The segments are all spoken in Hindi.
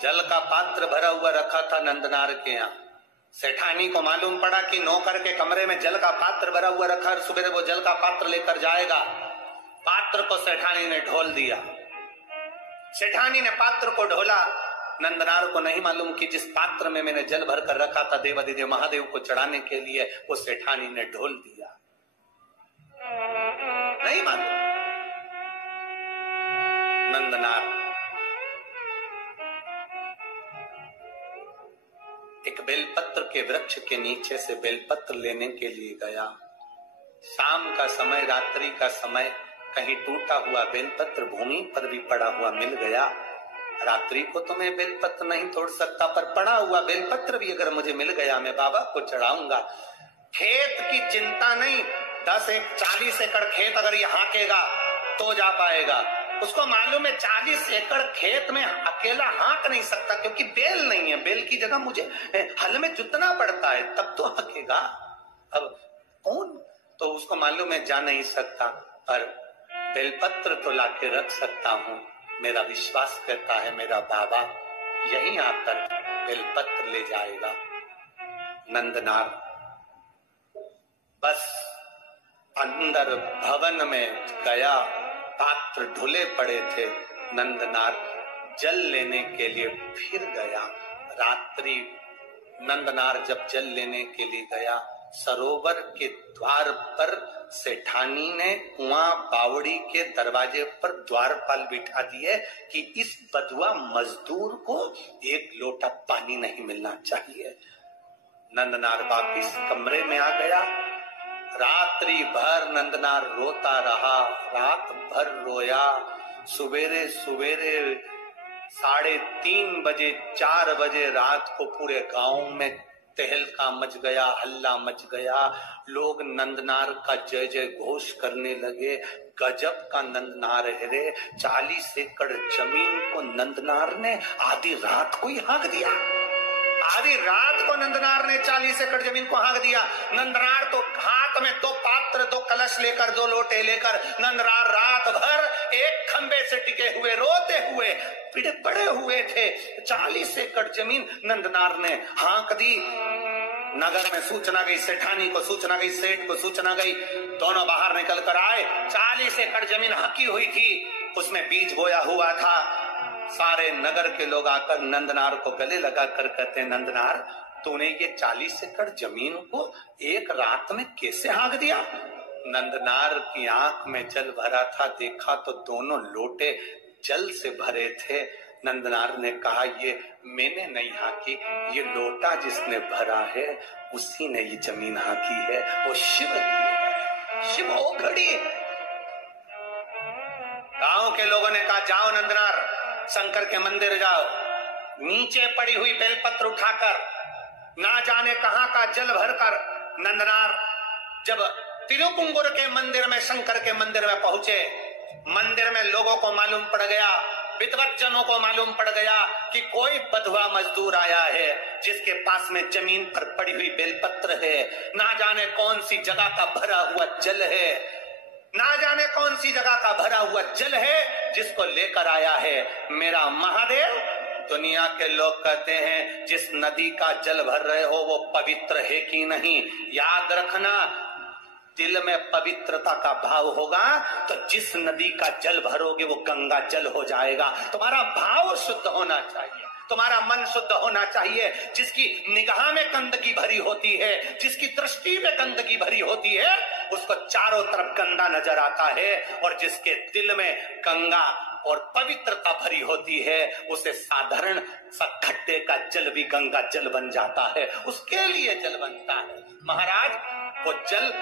जल का पात्र भरा हुआ रखा था नंदनार के यहाँ। सेठानी को मालूम पड़ा कि नौकर के कमरे में जल का पात्र भरा हुआ रखा, सुबह वो जल का पात्र लेकर जाएगा। पात्र को सेठानी ने ढोल दिया। सेठानी ने पात्र को ढोला। नंदनार को नहीं मालूम कि जिस पात्र में मैंने जल भर कर रखा था देवादिदेव महादेव को चढ़ाने के लिए, वो सेठानी ने ढोल दिया। नहीं मालूम। नंदनार एक बेलपत्र के वृक्ष के नीचे से बेलपत्र लेने के लिए गया। शाम का समय, रात्रि का समय, कहीं टूटा हुआ बेलपत्र भूमि पर भी पड़ा हुआ मिल गया। रात्रि को तो मैं बेलपत्र नहीं तोड़ सकता, पर पड़ा हुआ बेलपत्र भी अगर मुझे मिल गया मैं बाबा को चढ़ाऊंगा। खेत की चिंता नहीं, 40 एकड़ खेत अगर ये हाँकेगा तो जा पाएगा। उसको मालूम है 40 एकड़ खेत में अकेला हाँक नहीं सकता, क्योंकि बेल नहीं है। बेल की जगह मुझे हल में जुतना पड़ता है, तब तो हाँकेगा। अब कौन, तो उसको मालूम है जा नहीं सकता, पर बेलपत्र तो लाके रख सकता हूं। मेरा विश्वास करता है मेरा बाबा यहीं आकर बेलपत्र ले जाएगा। नंदनार बस अंदर भवन में गया। पात्र ढुले पड़े थे। नंदनार जल लेने के लिए फिर गया। रात्रि नंदनार जब जल लेने के लिए गया, सरोवर के द्वार पर सेठानी ने कुआं बावड़ी के दरवाजे पर द्वारपाल बिठा दिए कि इस बधुआ मजदूर को एक लोटा पानी नहीं मिलना चाहिए। नंदनार वापिस कमरे में आ गया। रात्रि भर नंदनार रोता रहा, रात भर रोया। सवेरे सवेरे 3:30 बजे 4 बजे रात को पूरे गांव में तहलका मच गया, हल्ला मच गया। लोग नंदनार का जय जय घोष करने लगे। गजब का नंदनार है रे। 40 एकड़ जमीन को नंदनार ने आधी रात को ही हाँक दिया। आधी रात को नंदनार ने 40 एकड़ जमीन को हाँक दिया। नंदनार तो हाथ में 2 पात्र, 2 कलश लेकर, 2 लोटे लेकर नंदनार रात भर एक खंबे से टिके हुए रोते हुए पड़े हुए थे। 40 एकड़ जमीन नंदनार ने हाँक दी। नगर में सूचना गई, सेठानी को सूचना गई, सेठ को सूचना गई। दोनों बाहर निकल कर आए। 40 एकड़ जमीन हाँकी हुई थी, उसमें बीज बोया हुआ था। सारे नगर के लोग आकर नंदनार को गले लगा कर कहते हैं, नंदनार तूने ये 40 एकड़ जमीन को एक रात में कैसे हाँक दिया? नंदनार की आंख में जल भरा था। देखा तो दोनों लोटे जल से भरे थे। नंदनार ने कहा, ये मैंने नहीं हाँकी, ये लोटा जिसने भरा है उसी ने ये जमीन हाँकी है। वो शिव है, शिव ओघड़ी। गांव के लोगों ने कहा, जाओ नंदनार, शंकर के मंदिर जाओ। नीचे पड़ी हुई बेलपत्र उठाकर, ना जाने कहां का जल भरकर नंदनार जब तिरुपुंगुर के मंदिर में, शंकर के मंदिर में पहुंचे, मंदिर में लोगों को मालूम पड़ गया, विद्वज्जनों को मालूम पड़ गया कि कोई बधुआ मजदूर आया है जिसके पास में जमीन पर पड़ी हुई बेलपत्र है। ना जाने कौन सी जगह का भरा हुआ जल है, ना जाने कौन सी जगह का भरा हुआ जल है जिसको लेकर आया है मेरा महादेव। दुनिया के लोग कहते हैं जिस नदी का जल भर रहे हो वो पवित्र है कि नहीं। याद रखना, दिल में पवित्रता का भाव होगा तो जिस नदी का जल भरोगे वो गंगा जल हो जाएगा। तुम्हारा भाव शुद्ध होना चाहिए, तुम्हारा मन शुद्ध होना चाहिए। जिसकी निगाह में गंदगी भरी होती है, जिसकी दृष्टि में गंदगी भरी होती है, उसको चारों तरफ गंदा नजर आता है। और जिसके दिल में गंगा और पवित्रता भरी होती है, उसे साधारण सा खड्डे का जल भी गंगा जल बन जाता है, उसके लिए जल बनता है। महाराज वो जल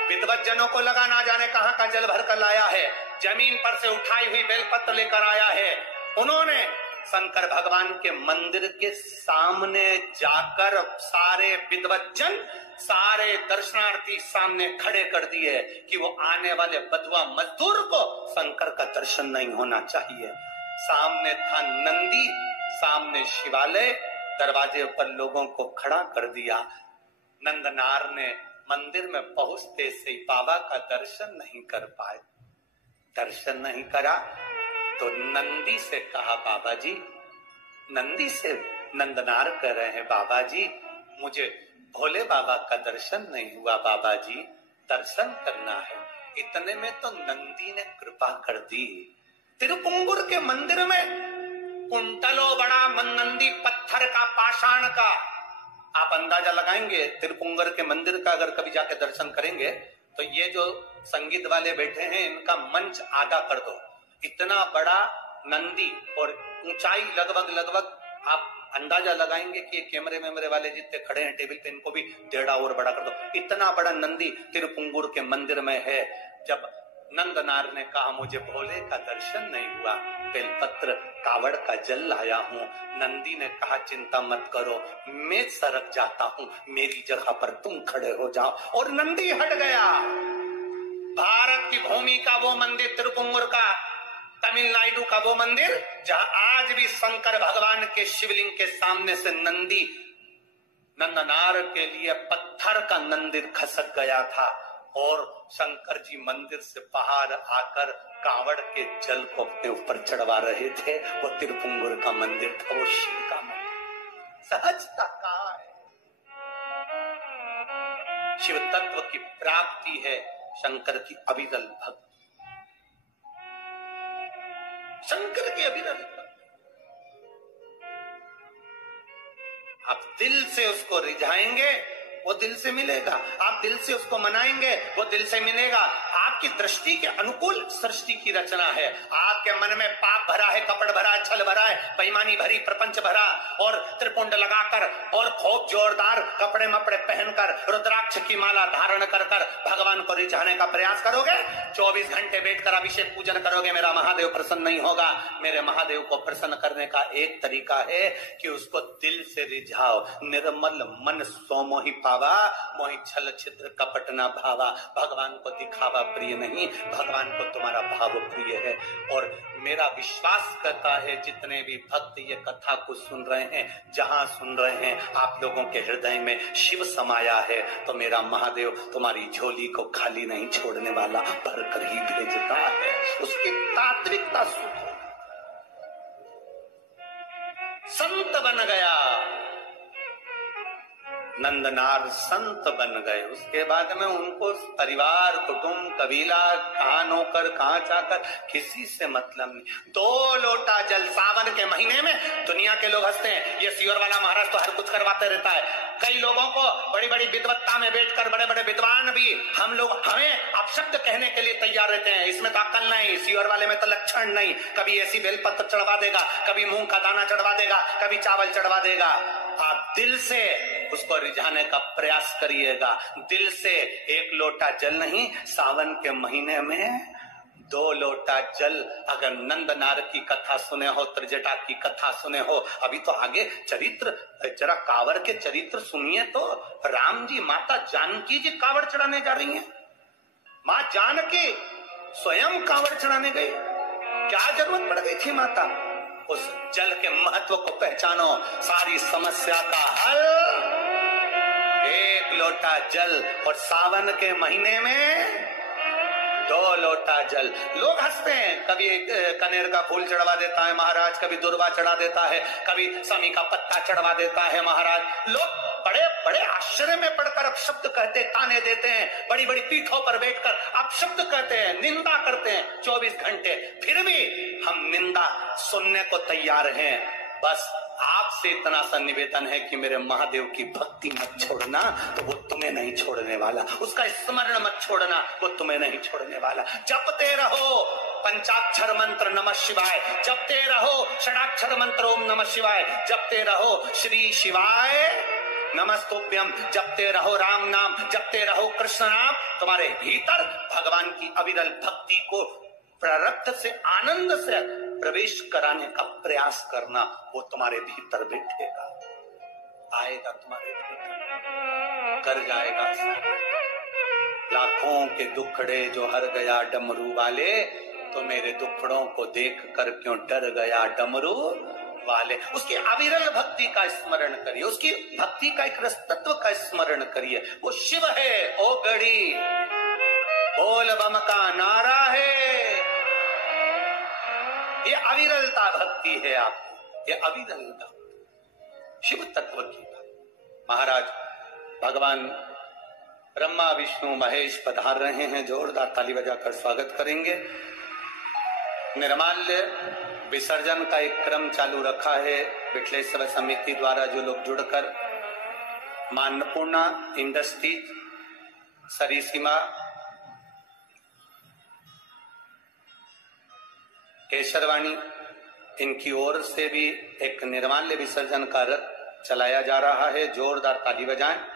विद्वज्जनों को लगा ना जाने कहां का जल भर कर लाया है, जमीन पर से उठाई हुई बेलपत्र लेकर आया है। उन्होंने शंकर भगवान के मंदिर के सामने जाकर सारे विद्वज्जन, सारे दर्शनार्थी सामने खड़े कर दिए कि वो आने वाले बधुआ मजदूर को शंकर का दर्शन नहीं होना चाहिए। सामने था नंदी, सामने शिवालय, दरवाजे पर लोगों को खड़ा कर दिया। नंदनार ने मंदिर में पहुंचते से बाबा का दर्शन नहीं कर पाए। दर्शन नहीं करा तो नंदी से कहा, बाबा जी नंदी से नंदनार कह रहे हैं, बाबा जी मुझे भोले बाबा का दर्शन नहीं हुआ, बाबा जी दर्शन करना है। इतने में तो नंदी ने कृपा कर दी। तिरुपुंगुर के मंदिर में कुंटलो बड़ा नंदी पत्थर का, पाषाण का, आप अंदाजा लगाएंगे तिरुपुंगर के मंदिर का अगर कभी जाके दर्शन करेंगे तो ये जो संगीत वाले बैठे हैं इनका मंच आधा कर दो, इतना बड़ा नंदी, और ऊंचाई लगभग आप अंदाजा लगाएंगे कि कैमरे वाले जितने खड़े हैं टेबल पे इनको भी 1.5 और बड़ा कर दो, इतना बड़ा नंदी तिरुपुंगुर के मंदिर में है। जब नंदनार ने कहा मुझे भोले का दर्शन नहीं हुआ, बेलपत्र कावड़ का जल लाया हूं, नंदी ने कहा चिंता मत करो, मैं सरक जाता हूं, मेरी जगह पर तुम खड़े हो जाओ, और नंदी हट गया। भारत की भूमि का वो मंदिर तिरुपुंगुर का, तमिलनाडु का वो मंदिर जहां आज भी शंकर भगवान के शिवलिंग के सामने से नंदी नंदनार के लिए पत्थर का मंदिर खसक गया था, और शंकर जी मंदिर से बाहर आकर कावड़ के जल को अपने ऊपर चढ़वा रहे थे। वो तिरुपुंगुर का मंदिर था, वो शिव का मंदिर। सहजता कहाँ है? शिव तत्व की प्राप्ति है शंकर की अविरल भक्ति, शंकर की अविरल भक्ति। आप दिल से उसको रिझाएंगे वो दिल से मिलेगा, आप दिल से उसको मनाएंगे वो दिल से मिलेगा। आपकी दृष्टि के अनुकूल सृष्टि की रचना है। आपके मन में पाप भरा है, कपट भरा है, छल भरा है, बेईमानी भरी, प्रपंच भरा, और त्रिपुंड लगाकर और खूब जोरदार कपड़े मपड़े पहनकर रुद्राक्ष की माला धारण कर भगवान को रिझाने का प्रयास करोगे, 24 घंटे बैठकर अभिषेक पूजन करोगे, मेरा महादेव प्रसन्न नहीं होगा। मेरे महादेव को प्रसन्न करने का एक तरीका है कि उसको दिल से रिझाओ। निर्मल मन सोमोहि पावा, मोहि छल छिद्र कपट न भावा। भगवान को दिखावा प्रिय नहीं, भगवान को तुम्हारा भाव प्रिय है। और मेरा विश्वास करता है जितने भी भक्त ये कथा को सुन रहे हैं, जहां सुन रहे हैं, आप लोगों के हृदय में शिव समाया है, तो मेरा महादेव तुम्हारी झोली को खाली नहीं छोड़ने वाला, भरकर ही भेजता है। उसकी तात्विकता सुखो। संत बन गया नंदनार, संत बन गए। उसके बाद में उनको परिवार, कुटुंब, कबीला, कहां नौकर, कहां चाकर, किसी से मतलब नहीं। 2 लोटा जल सावन के महीने में दुनिया के लोग हंसते हैं, ये सियोर वाला महाराज तो हर कुछ करवाते रहता है। कई लोगों को बड़ी बड़ी विद्वत्ता में बैठकर बड़े बड़े विद्वान भी हमें अपशब्द कहने के लिए तैयार रहते हैं, इसमें तो अक्ल नहीं, सियोर वाले में तो लक्षण नहीं। कभी ऐसी बेलपत्र चढ़वा देगा, कभी मूंग का दाना चढ़वा देगा, कभी चावल चढ़वा देगा। आप दिल से उसको रिझाने का प्रयास करिएगा। दिल से 1 लोटा जल नहीं, सावन के महीने में 2 लोटा जल। अगर नंदनार की कथा सुने हो, त्रिजटा की कथा सुने हो, अभी तो आगे चरित्र, जरा कांवड़ के चरित्र सुनिए तो। राम जी, माता जानकी जी कांवड़ चढ़ाने जा रही हैं। माँ जानकी स्वयं कांवड़ चढ़ाने गई, क्या जरूरत पड़ गई थी माता? उस जल के महत्व को पहचानो, सारी समस्या का हल 1 लोटा जल। और सावन के महीने में 2 लोटा जल। लोग हंसते हैं, कभी कनेर का फूल चढ़वा देता है महाराज, कभी दुर्वा चढ़ा देता है, कभी समी का पत्ता चढ़वा देता है महाराज। लोग बड़े बड़े आश्चर्य में पड़कर अपशब्द कहते, ताने देते हैं, बड़ी बड़ी पीठों पर बैठकर अपशब्द कहते हैं, निंदा करते हैं 24 घंटे। फिर भी हम निंदा सुनने को तैयार हैं। बस आपसे इतना सा निवेदन है कि मेरे महादेव की भक्ति मत छोड़ना, तो वो तुम्हें नहीं छोड़ने वाला। उसका स्मरण मत छोड़ना, वो तुम्हें नहीं छोड़ने वाला। जपते रहो पंचाक्षर मंत्र नमः शिवाय, जपते रहो षडाक्षर मंत्र ओम नमः शिवाय, जपते रहो श्री शिवाय नमस्तुभ्यम, जपते रहो राम नाम, जपते रहो कृष्ण नाम। तुम्हारे भीतर भगवान की अविरल भक्ति को प्रारब्ध से, आनंद से प्रवेश कराने का प्रयास करना, वो तुम्हारे भीतर बैठेगा, आएगा तुम्हारे भीतर, कर जाएगा। लाखों के दुखड़े जो हर गया डमरू वाले, तो मेरे दुखड़ों को देख कर क्यों डर गया डमरू वाले। उसकी अविरल भक्ति का स्मरण करिए, उसकी भक्ति का एक रसतत्व का स्मरण करिए। वो शिव है, ओ गड़ी बोल बम का नारा है। ये अविरलता भक्ति है आपकी। ये अविरलता, शिव तत्व की बात। महाराज भगवान ब्रह्मा विष्णु महेश पधार रहे हैं, जोरदार ताली बजाकर स्वागत करेंगे। निर्माल्य विसर्जन का एक क्रम चालू रखा है विठलेश्वर समिति द्वारा। जो लोग जुड़कर मां अन्नपूर्णा इंडस्ट्रीज, सरिसीमा, केशरवाणी, इनकी ओर से भी एक निर्माल्य विसर्जन का रथ चलाया जा रहा है। जोरदार ताली बजाएं।